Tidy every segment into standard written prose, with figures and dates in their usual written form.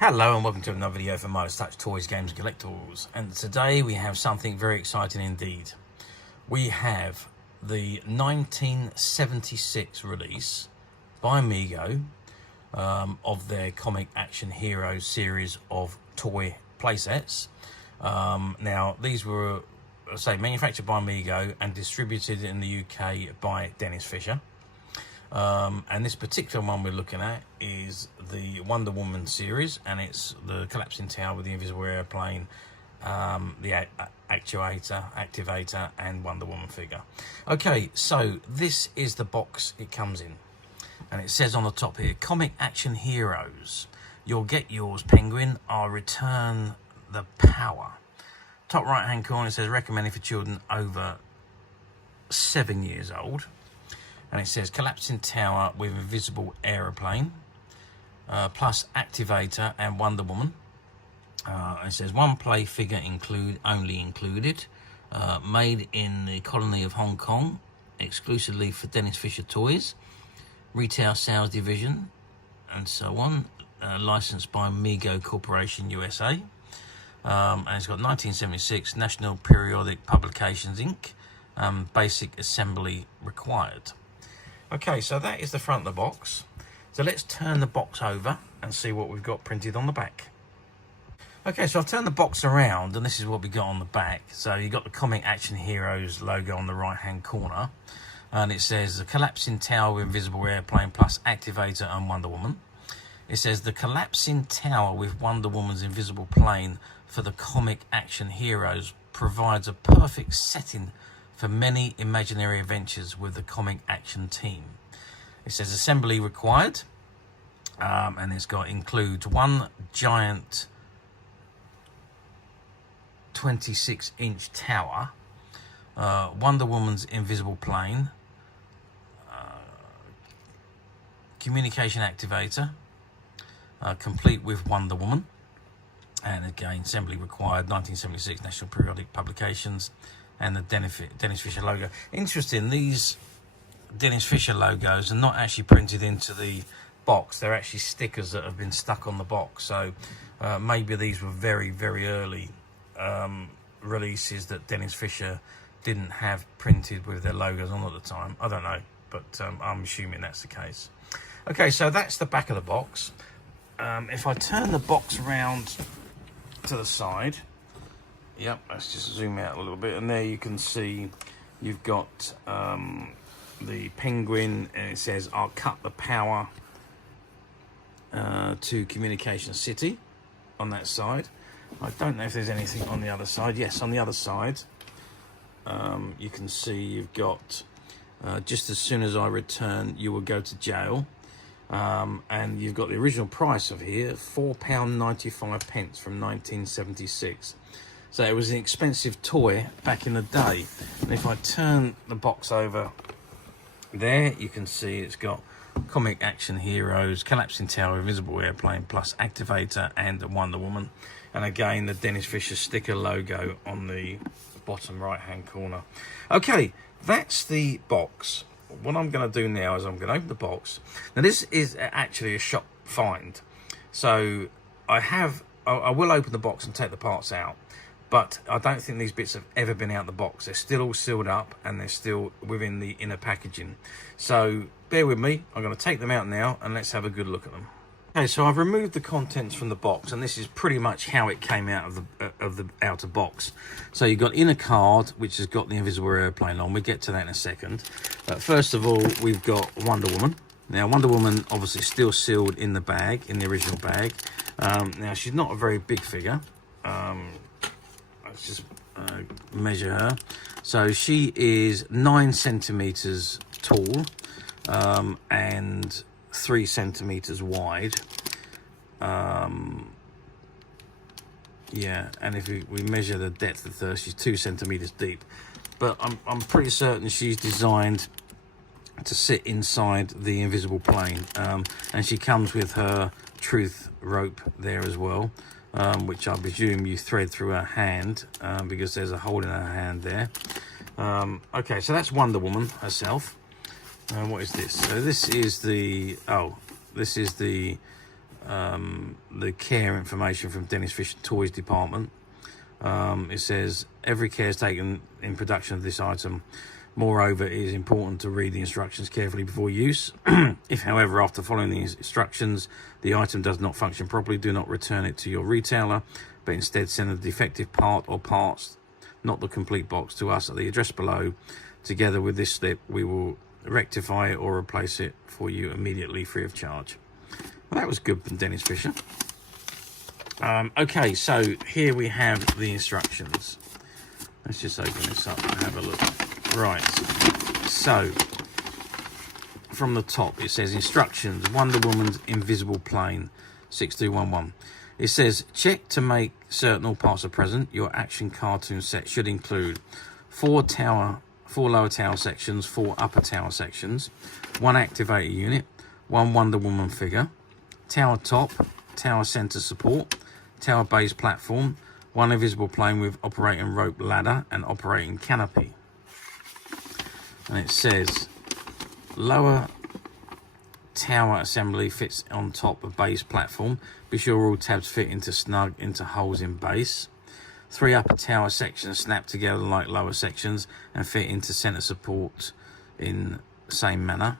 Hello and welcome to another video for Midas Touch Toys, Games and Collectibles. And today we have something very exciting indeed. We have the 1976 release by Mego of their Comic Action Heroes series of toy playsets. Now these were, manufactured by Mego and distributed in the UK by Dennis Fisher. And this particular one we're looking at is the Wonder Woman series, and it's the collapsing tower with the invisible airplane, the Activator and Wonder Woman figure. Okay, so this is the box it comes in, and it says on the top here, Comic Action Heroes. You'll get yours, Penguin. I'll return the power. Top right hand corner, it says recommended for children over 7 years old. And it says collapsing tower with invisible aeroplane, plus Activator and Wonder Woman. It says one play figure only included, made in the colony of Hong Kong, exclusively for Dennis Fisher Toys, retail sales division, and so on. Licensed by Mego Corporation USA, and it's got 1976 National Periodic Publications Inc. Basic assembly required. Okay, so that is the front of the box. So let's turn the box over and see what we've got printed on the back. Okay, so I've turned the box around and this is what we got on the back. So you've got the Comic Action Heroes logo on the right hand corner, and it says the collapsing tower with invisible airplane plus Activator and Wonder Woman. It says the collapsing tower with Wonder Woman's invisible plane for the Comic Action Heroes provides a perfect setting for many imaginary adventures with the Comic Action team. It says assembly required, and it's got includes one giant 26-inch tower, Wonder Woman's invisible plane, communication activator, complete with Wonder Woman, and again assembly required, 1976 National Periodic Publications, and the Dennis Fisher logo. Interesting, these Dennis Fisher logos are not actually printed into the box. They're actually stickers that have been stuck on the box. So maybe these were very, very early releases that Dennis Fisher didn't have printed with their logos on at the time. I don't know, but I'm assuming that's the case. Okay, so that's the back of the box. If I turn the box around to the side, yep, let's just zoom out a little bit, and there you can see you've got the Penguin, and it says I'll cut the power to Communication City on that side. I don't know if there's anything on the other side. Yes, on the other side you can see you've got just as soon as I return you will go to jail, and you've got the original price of here, £4.95 from 1976. So it was an expensive toy back in the day. And if I turn the box over there, you can see it's got Comic Action Heroes, Collapsing Tower, Invisible Airplane, plus Activator and Wonder Woman. And again, the Dennis Fisher sticker logo on the bottom right-hand corner. Okay, that's the box. What I'm going to do now is I'm going to open the box. Now, this is actually a shop find. So I will open the box and take the parts out. But I don't think these bits have ever been out of the box. They're still all sealed up and they're still within the inner packaging. So bear with me. I'm going to take them out now and let's have a good look at them. Okay, so I've removed the contents from the box, and this is pretty much how it came out of the outer box. So you've got inner card, which has got the invisible airplane on. We'll get to that in a second. But first of all, we've got Wonder Woman. Now, Wonder Woman obviously still sealed in the bag, in the original bag. Now, she's not a very big figure. Let's just measure her. So she is 9 centimeters tall and 3 centimeters wide. Yeah, and if we measure the depth of her, she's 2 centimeters deep. But I'm pretty certain she's designed to sit inside the invisible plane, and she comes with her truth rope there as well. Which I presume you thread through her hand, because there's a hole in her hand there. Okay, so that's Wonder Woman herself. What is this? So this is the the care information from Dennis Fisher Toys department. It says every care is taken in production of this item. Moreover, it is important to read the instructions carefully before use. If, however, after following the instructions, the item does not function properly, do not return it to your retailer, but instead send a defective part or parts, not the complete box, to us at the address below. Together with this slip, we will rectify it or replace it for you immediately, free of charge. Well, that was good from Dennis Fisher. Okay, so here we have the instructions. Let's just open this up and have a look. Right, so from the top it says instructions, Wonder Woman's invisible plane, 6211. It says check to make certain all parts are present. Your action cartoon set should include 4 lower tower sections, 4 upper tower sections, 1 activator unit, 1 Wonder Woman figure, tower top, tower center support, tower base platform, 1 invisible plane with operating rope ladder and operating canopy. And it says lower tower assembly fits on top of base platform. Be sure all tabs fit into holes in base. 3 upper tower sections snap together like lower sections and fit into center support in the same manner.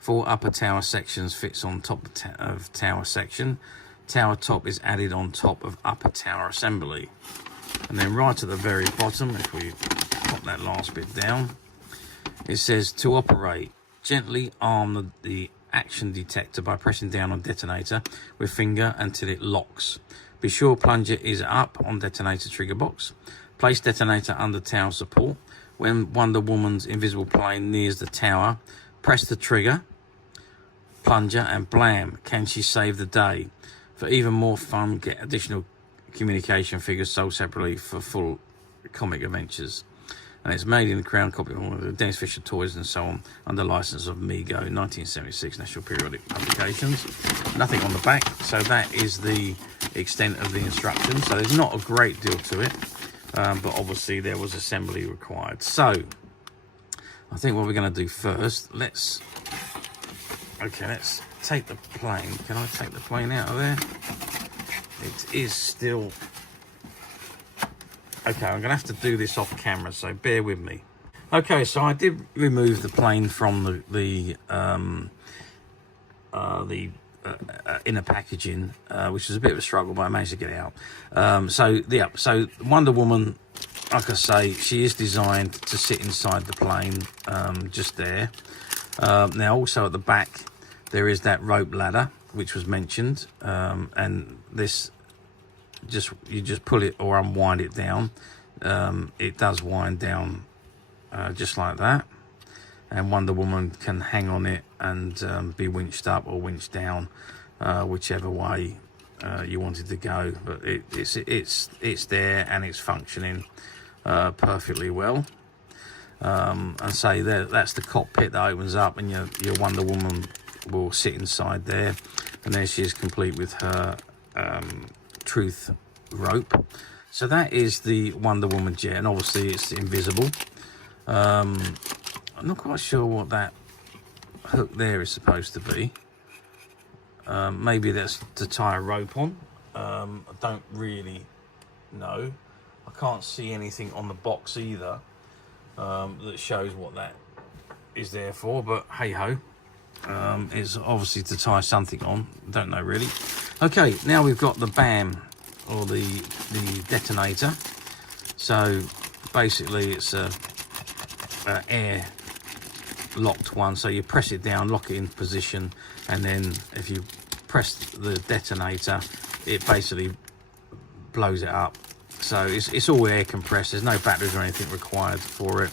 4 upper tower sections fits on top of tower section. Tower top is added on top of upper tower assembly. And then right at the very bottom, if we pop that last bit down, it says to operate, gently arm the action detector by pressing down on detonator with finger until it locks. Be sure plunger is up on detonator trigger box. Place detonator under tower support. When Wonder Woman's invisible plane nears the tower, press the trigger, plunger, and blam, can she save the day? For even more fun, get additional communication figures sold separately for full comic adventures. And it's made in the Crown copy of Dennis Fisher Toys and so on, under license of Mego, 1976 National Periodic Publications. Nothing on the back, so that is the extent of the instructions. So there's not a great deal to it, but obviously there was assembly required. So I think what we're going to do first, let's take the plane. Can I take the plane out of there? It is still... Okay, I'm going to have to do this off camera, so bear with me. Okay, so I did remove the plane from the inner packaging, which was a bit of a struggle, but I managed to get it out. So Wonder Woman, like I say, she is designed to sit inside the plane, just there. Now, also at the back, there is that rope ladder, which was mentioned, and this... you just pull it or unwind it down. It does wind down just like that, and Wonder Woman can hang on it and be winched up or winched down, whichever way you wanted to go. But it's there and it's functioning perfectly well. And say that's the cockpit that opens up, and your Wonder Woman will sit inside there, and there she is, complete with her truth rope. So that is the Wonder Woman jet, and obviously it's invisible. I'm not quite sure what that hook there is supposed to be. Maybe that's to tie a rope on. I don't really know. I can't see anything on the box either that shows what that is there for, but hey ho. It's obviously to tie something on. Don't know really. Okay, now we've got the BAM, or the detonator. So basically it's a air locked one, so you press it down, lock it in position, and then if you press the detonator, it basically blows it up. So it's all air compressed, there's no batteries or anything required for it,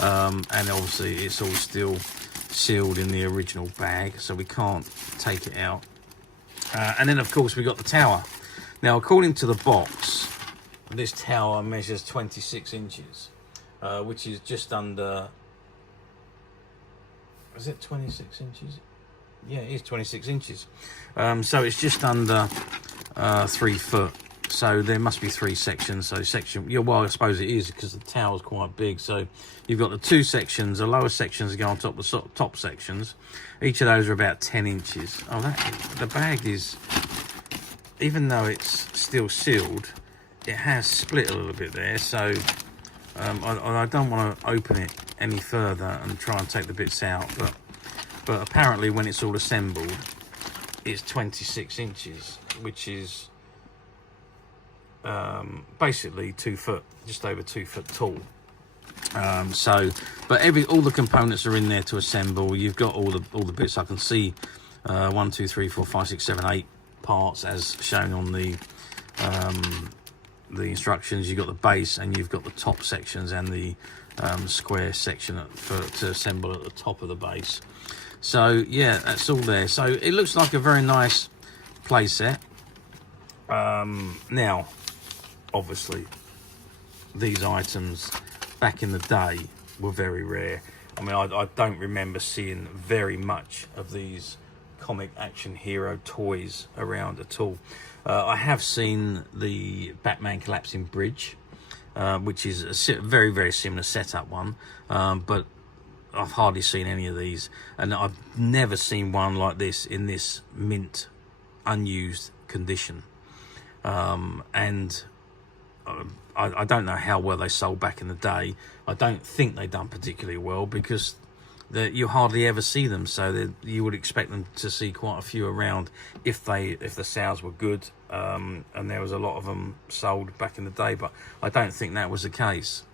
and obviously it's all still sealed in the original bag, so we can't take it out. And then of course we got the tower. Now, according to the box, this tower measures 26 inches, which is just under... Is it 26 inches? Yeah, it is 26 inches. So it's just under 3 foot. So there must be 3 sections. So well, I suppose it is, because the tower's quite big. So you've got the 2 sections. The lower sections go on top of the top sections. Each of those are about 10 inches. Oh, the bag is even though it's still sealed, it has split a little bit there, so I don't want to open it any further and try and take the bits out, but apparently when it's all assembled, it's 26 inches, which is basically 2 foot, just over 2 foot tall. But all the components are in there to assemble. You've got all the bits. I can see 1, 2, 3, 4, 5, 6, 7, 8 parts as shown on the instructions. You've got the base and you've got the top sections and the square section to assemble at the top of the base. So yeah, that's all there. So it looks like a very nice play set. Now, obviously, these items back in the day were very rare. I mean, I don't remember seeing very much of these Comic Action Hero toys around at all. I have seen the Batman collapsing bridge, which is a very, very similar setup one, but I've hardly seen any of these, and I've never seen one like this in this mint, unused condition. I don't know how well they sold back in the day. I don't think they done particularly well, because you hardly ever see them, so you would expect them to see quite a few around if the sales were good, and there was a lot of them sold back in the day, but I don't think that was the case.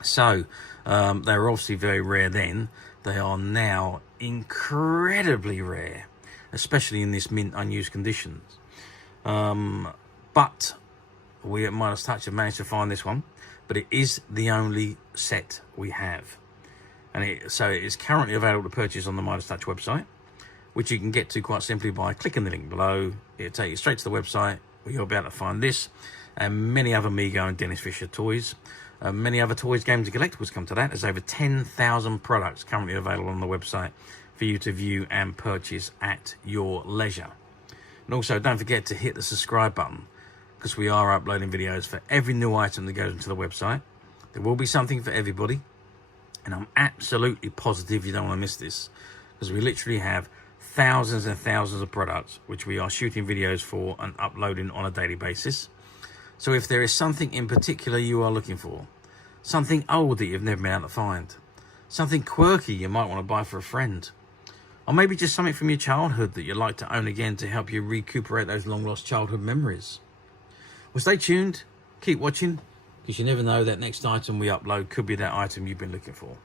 So they were obviously very rare then. They are now incredibly rare, especially in this mint unused conditions. But we at Midas Touch have managed to find this one, but it is the only set we have. And so it is currently available to purchase on the Midas Touch website, which you can get to quite simply by clicking the link below. It'll take you straight to the website where you'll be able to find this and many other Mego and Dennis Fisher toys. Many other toys, games and collectibles come to that. There's over 10,000 products currently available on the website for you to view and purchase at your leisure. And also, don't forget to hit the subscribe button, because we are uploading videos for every new item that goes into the website. There will be something for everybody, and I'm absolutely positive you don't want to miss this, because we literally have thousands and thousands of products which we are shooting videos for and uploading on a daily basis. So if there is something in particular you are looking for, something old that you've never been able to find, something quirky you might want to buy for a friend, or maybe just something from your childhood that you'd like to own again to help you recuperate those long lost childhood memories, well, stay tuned, keep watching, because you never know, that next item we upload could be that item you've been looking for.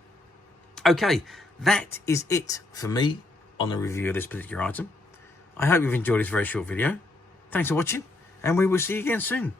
Okay, that is it for me on the review of this particular item. I hope you've enjoyed this very short video. Thanks for watching, and we will see you again soon.